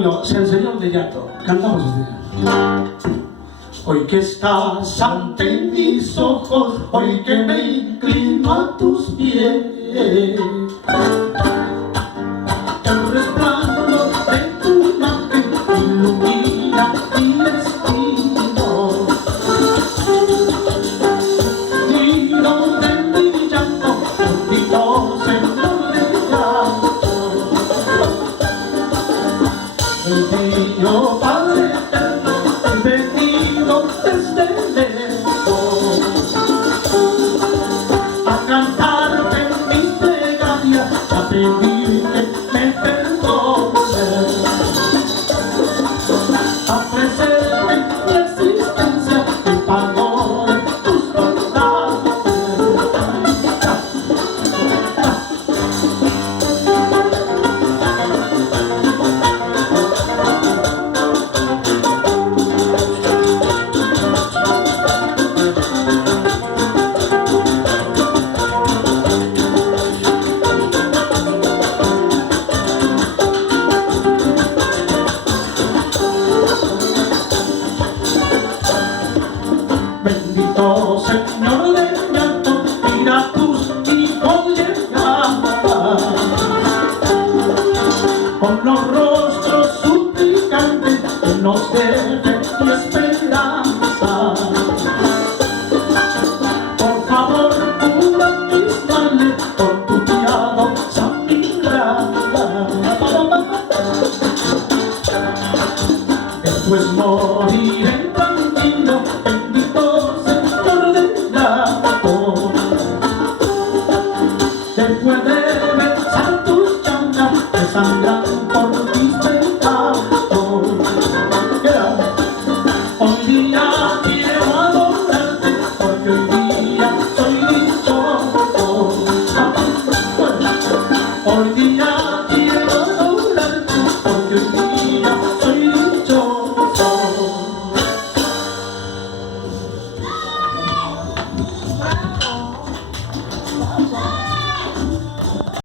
cariño, el Señor de Llanto. Cantamos este. Hoy que estás ante mis ojos, hoy que me inclino a tus pies, el resplandor de tu imagen ilumina mi destino. Y donde mi llanto, bendito Señor de llanto, bendito Padre eterno, venido desde lejos a cantarte mis plegarias, a pedir que me perdones, a ofrecerte mi existencia en pago de tus bondades. Bendito Señor del llanto, mira tus hijos llegar con los rostros suplicantes llenos de fe y esperanza. Por favor, cura mis males con tu piadosa mirada. Después moriré tranquilo, bendito Señor del llanto. Después de besar tus llagas que sangran por mis